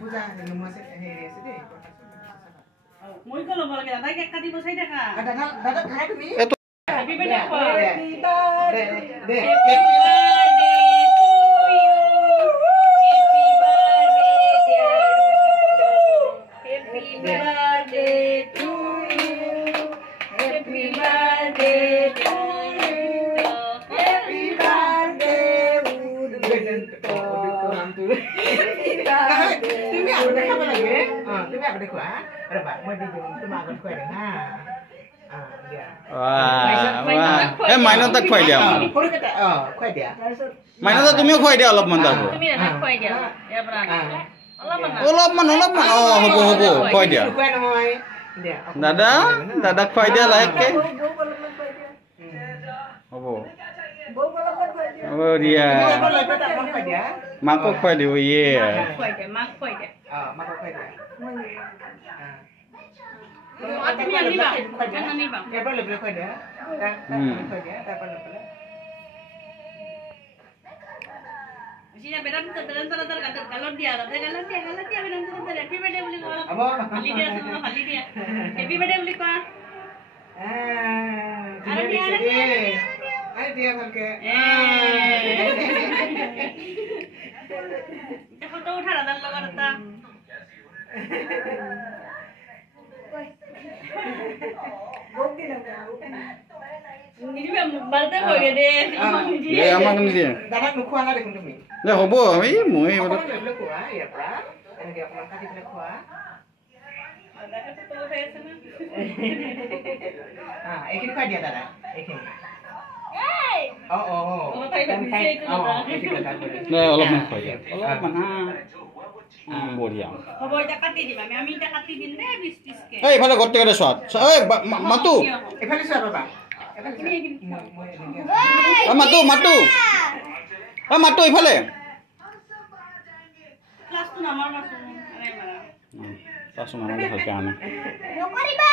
বুজা নমছে হেৰি আছে দেই মই কলো বলকে দাদা কেক কাটিব চাই থাকা দাদা দাদা খাই তুমি হ্যাপি বার্থডে দে তুমি আগতে খাব লাগে তুমি আগতে খোৱা আৰু বা মই দি দিম তুমি আগত খুৱাই দিম হা মাইনত তাক খুৱাই দিয়া সৰুকেইটা খুৱাই দিয়া মাইনত তুমিও খুৱাই দিয়া অলপমান তাক তুমি দাদা খুৱাই দিয়া ইয়াৰ পৰা অলপমান হ'ব খুৱাই দিয়া খুৱাই নহয় দাদা দাদাক খুৱাই দিয়া লাহেকে হ'ব দিয়া মাকক খুৱাই দিব ইয়ে মাক খুৱাই দিয়া মাকক খুৱাই দিয়া তুমি আনিবা আনিবা এবাৰ লৈ খুৱাই দিয়া খুৱাই দিয়া তাৰপৰা লৈ পেলাই Sina Vedanta galon dia Vedanta happy birthday boli ko hali dia semua hali dia happy birthday boli ko ara dia ai dia bhalke এটা ফটো উঠা দাদার লগত এটা নিদিবা বালতে কইগে দে আমাক নিদিয়ে দাদাক নোখোৱা না দেখোন তুমি দে হ'ব এই মই খোৱা ইয়াৰ পৰা এনেকৈ আপোনাক কাটি পেলাই খোৱা দাদাকে ফটো উঠাই আছে না এইখিনি খুৱাই দিয়া দাদা এইখিনি অলপমান খুৱাই দিয়া অলপমান বঢ়িয়া হ'ব এটা কাটি দিম আমি এটা কাটি দিম দে 20 পিস কে এই ইফালে গটেৰে সোৱাদ এই মাতু এইফালে চোৱা বাবা মাতু ইফালে ক্লাছটো নামাৰ মাছ আনে মাৰা ভালকে আনে নকৰিবা